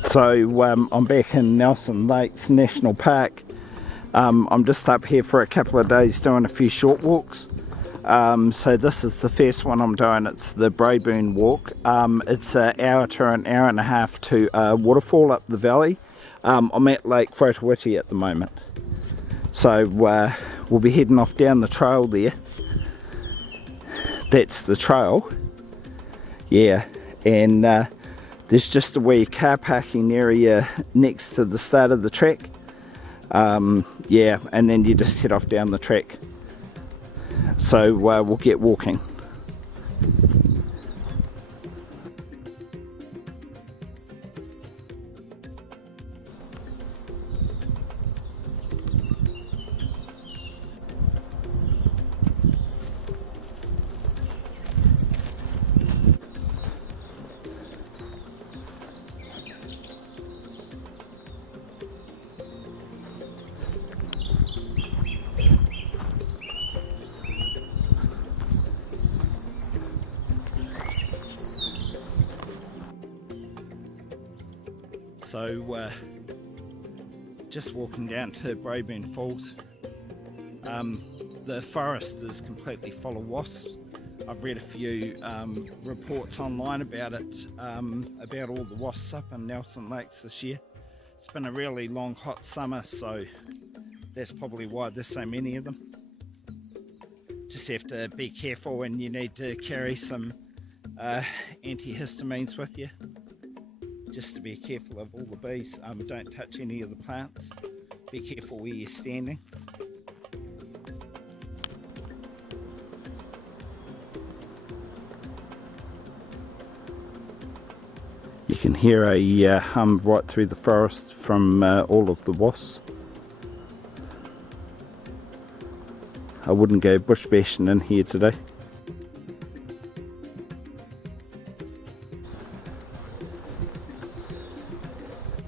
So I'm back in Nelson Lakes National Park. I'm just up here for a couple of days doing a few short walks. So this is the first one I'm doing. It's the Braeburn Walk. It's an hour to an hour and a half to Waterfall up the valley. I'm at Lake Rotoroa I at the moment. So we'll be heading off down the trail there. That's the trail. Yeah, and there's just a wee car parking area next to the start of the track. Yeah, and then you just head off down the track. So we'll get walking. So just walking down to Braeburn Falls. The forest is completely full of wasps. I've read a few reports online about it, about all the wasps up in Nelson Lakes this year. It's been a really long hot summer, so that's probably why there's so many of them. Just have to be careful, and you need to carry some antihistamines with you, just to be careful of all the bees. Don't touch any of the plants. Be careful where you're standing. You can hear a hum right through the forest from all of the wasps. I wouldn't go bush bashing in here today.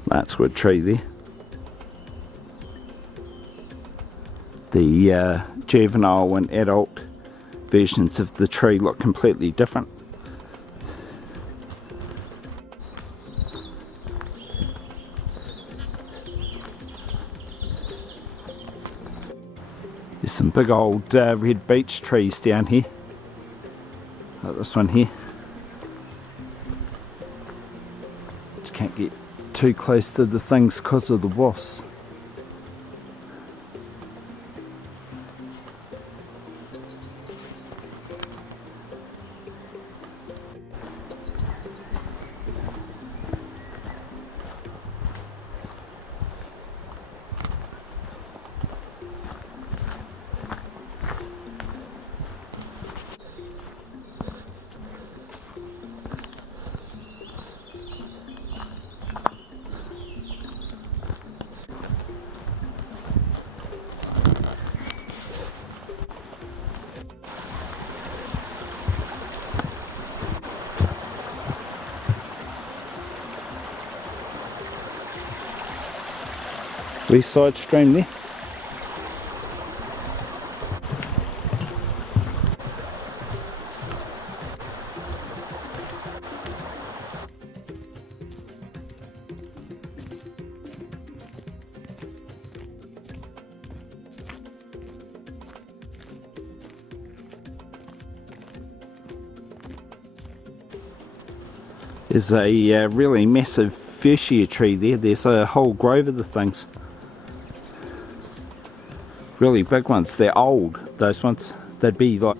That's a tree there. The juvenile and adult versions of the tree look completely different. There's some big old red beech trees down here, like this one here. Just can't get too close to the things because of the wasps. Wee side stream there. There's a really massive Fishy Tree there. There's a whole grove of the things. Really big ones. They're old, those ones. They'd be like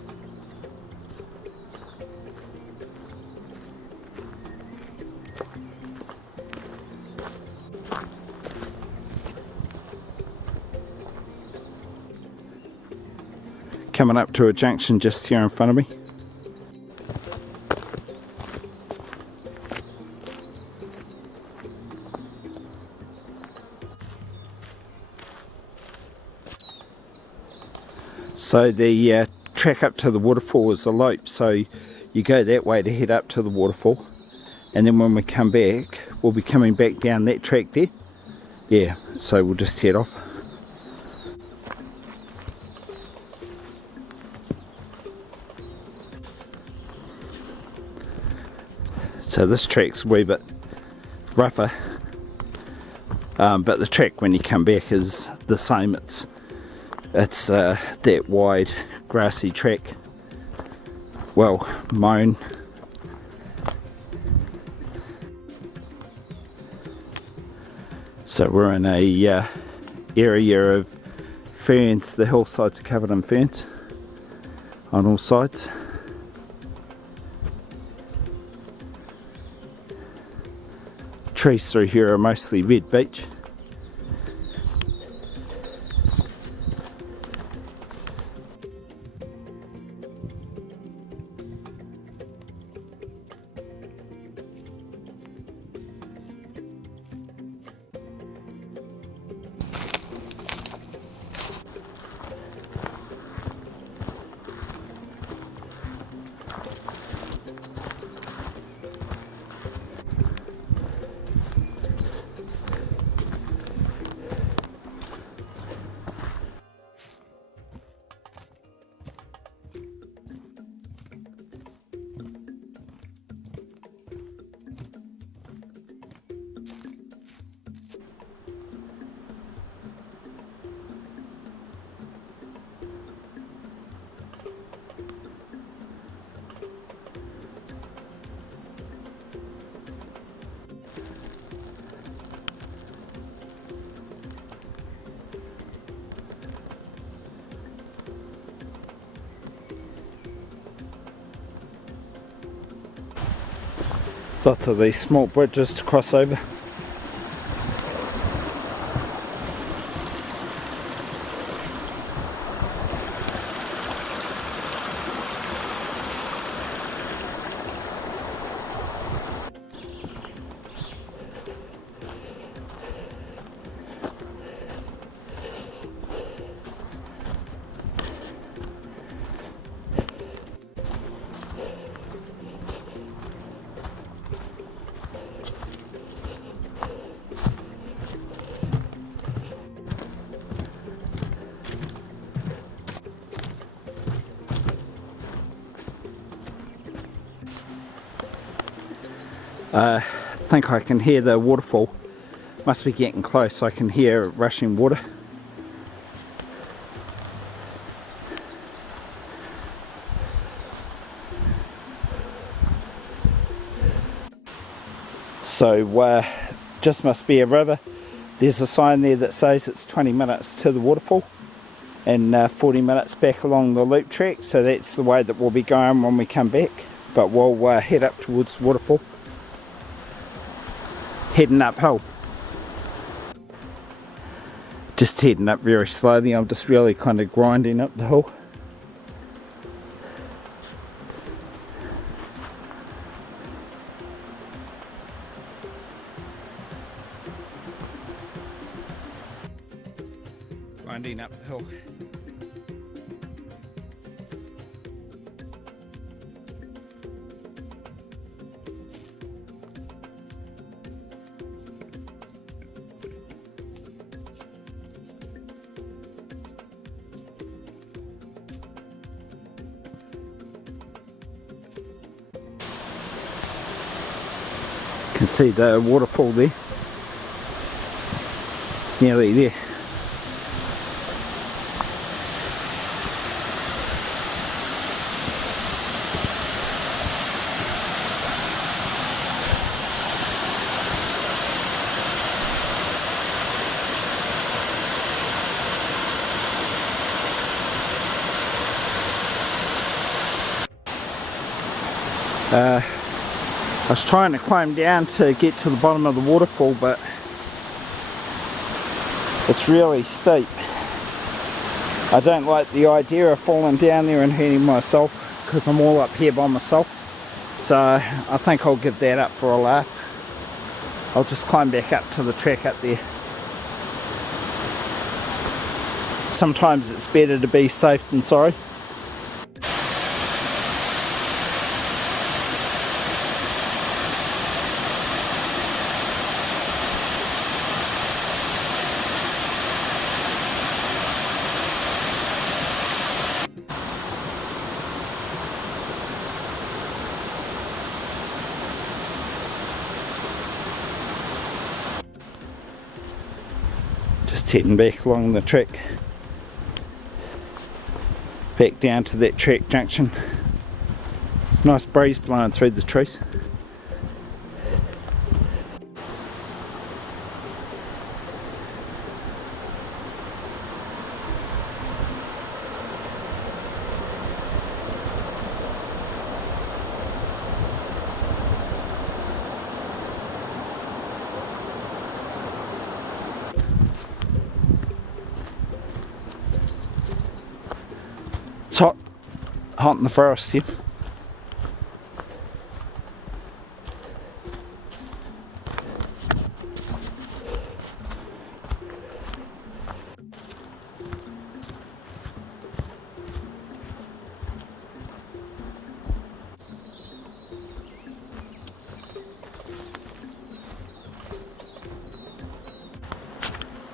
coming up to a junction just here in front of me. So the track up to the waterfall is a loop, so you go that way to head up to the waterfall, and then when we come back we'll be coming back down that track there. Yeah, so we'll just head off. So this track's a wee bit rougher, but the track when you come back is the same. It's that wide grassy track, well mown. So we're in a area of ferns. The hillsides are covered in ferns on all sides. Trees through here are mostly red beech. Lots of these small bridges to cross over. I think I can hear the waterfall. Must be getting close. I can hear rushing water. So just must be a river. There's a sign there that says it's 20 minutes to the waterfall and 40 minutes back along the loop track, so that's the way that we'll be going when we come back. But we'll head up towards the waterfall, heading uphill. Just heading up very slowly. I'm just really kind of grinding up the hill. Grinding up the hill. Can see the waterfall there, nearly there. I was trying to climb down to get to the bottom of the waterfall, but it's really steep. I don't like the idea of falling down there and hurting myself because I'm all up here by myself. So I think I'll give that up for a laugh. I'll just climb back up to the track up there. Sometimes it's better to be safe than sorry. Just heading back along the track, back down to that track junction. Nice breeze blowing through the trees. It's hot in the forest here.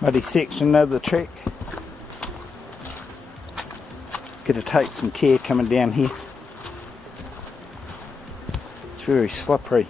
Muddy section of the track. Gotta take some care coming down here. It's very slippery.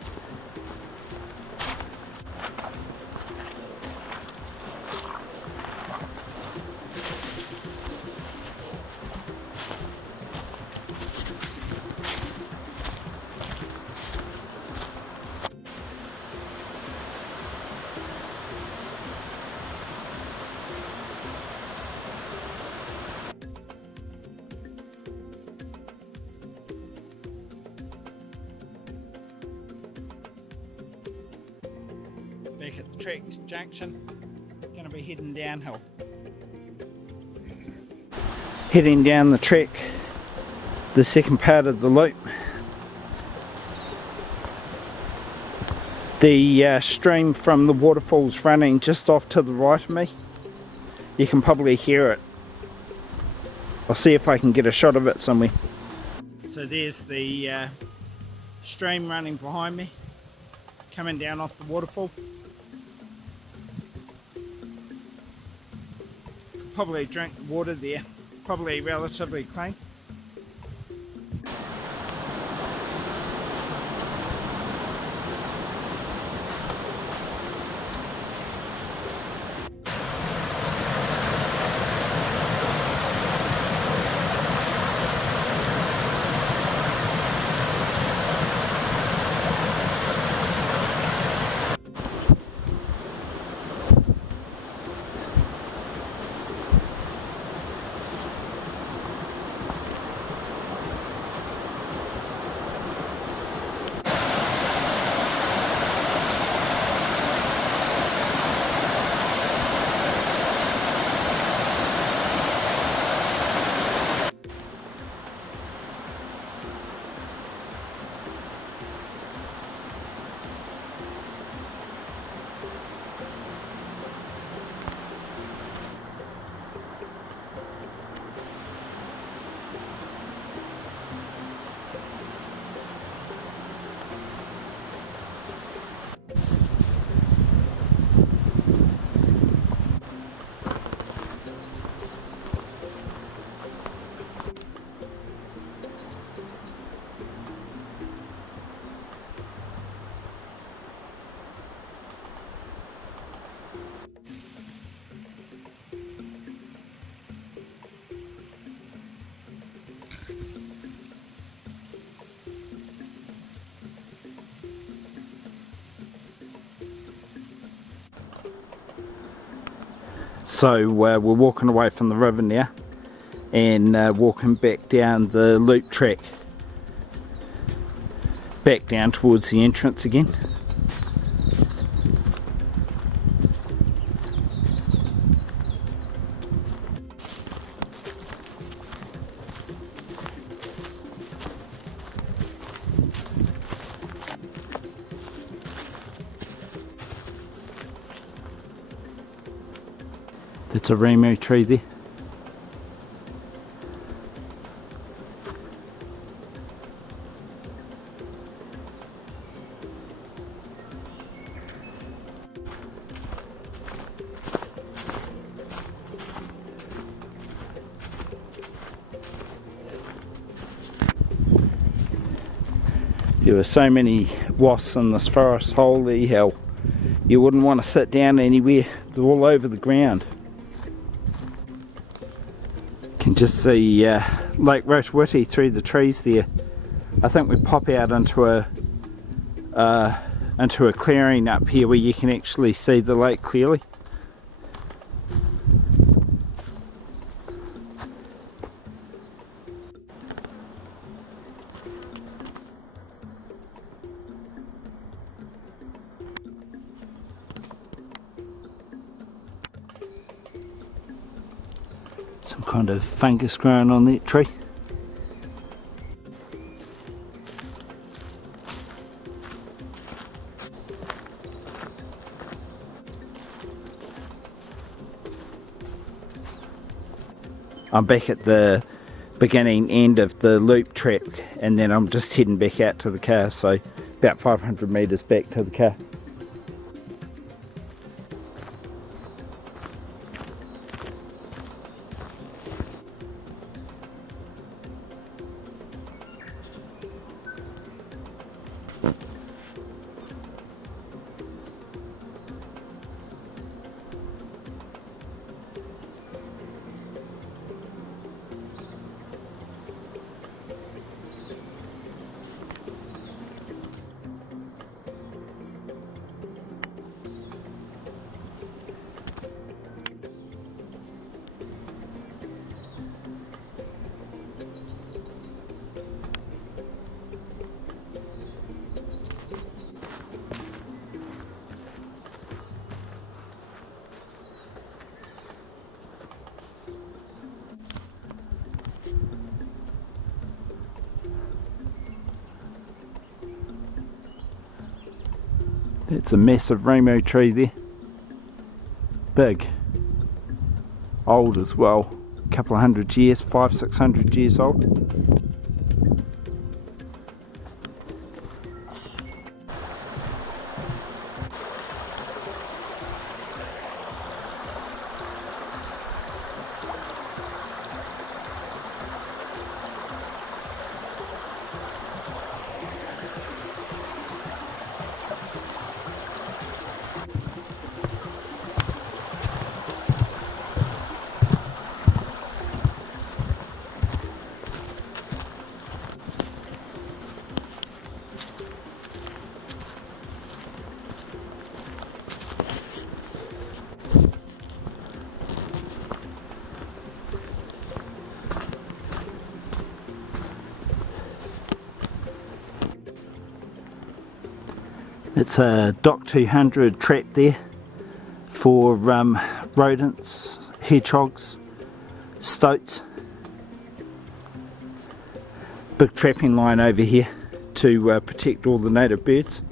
Back at the track junction, going to be heading downhill. Heading down the track, the second part of the loop. The stream from the waterfall's running just off to the right of me. You can probably hear it. I'll see if I can get a shot of it somewhere. So there's the stream running behind me, coming down off the waterfall. Probably drink the water there, probably relatively clean. So we're walking away from the river now and walking back down the loop track, back down towards the entrance again. That's a Remo tree there. There were so many wasps in this forest, holy hell. You wouldn't want to sit down anywhere, they're all over the ground. Just see Lake Rotoroa I through the trees there. I think we pop out into a clearing up here where you can actually see the lake clearly. Some kind of fungus growing on that tree. I'm back at the beginning end of the loop track, and then I'm just heading back out to the car, so about 500 metres back to the car. That's a massive Remo tree there. Big. Old as well. A couple of 100 years, 500-600 years old. It's a Dock 200 trap there for rodents, hedgehogs, stoats. Big trapping line over here to protect all the native birds.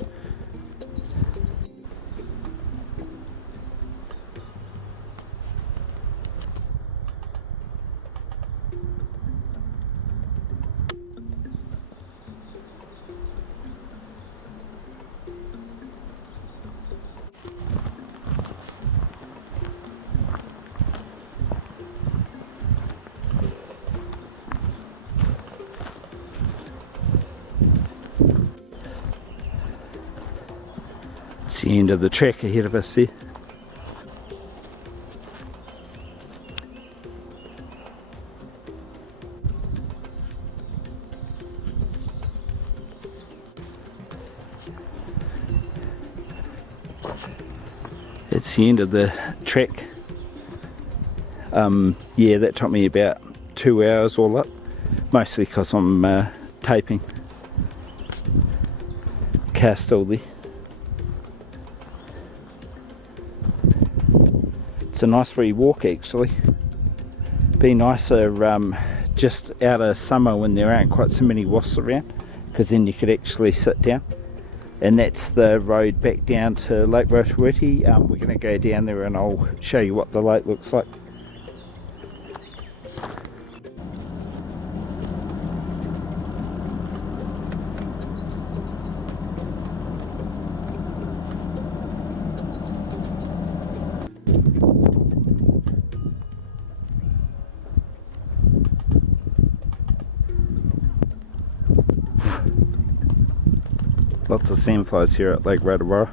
It's the end of the track ahead of us there. It's the end of the track. Yeah, that took me about 2 hours all up, mostly because I'm taping. Car still there. It's a nice wee walk actually. Be nicer just out of summer when there aren't quite so many wasps around, because then you could actually sit down. And that's the road back down to Lake Rotoroa I. We're going to go down there and I'll show you what the lake looks like. Lots of sandflies here at Lake Rotoroa.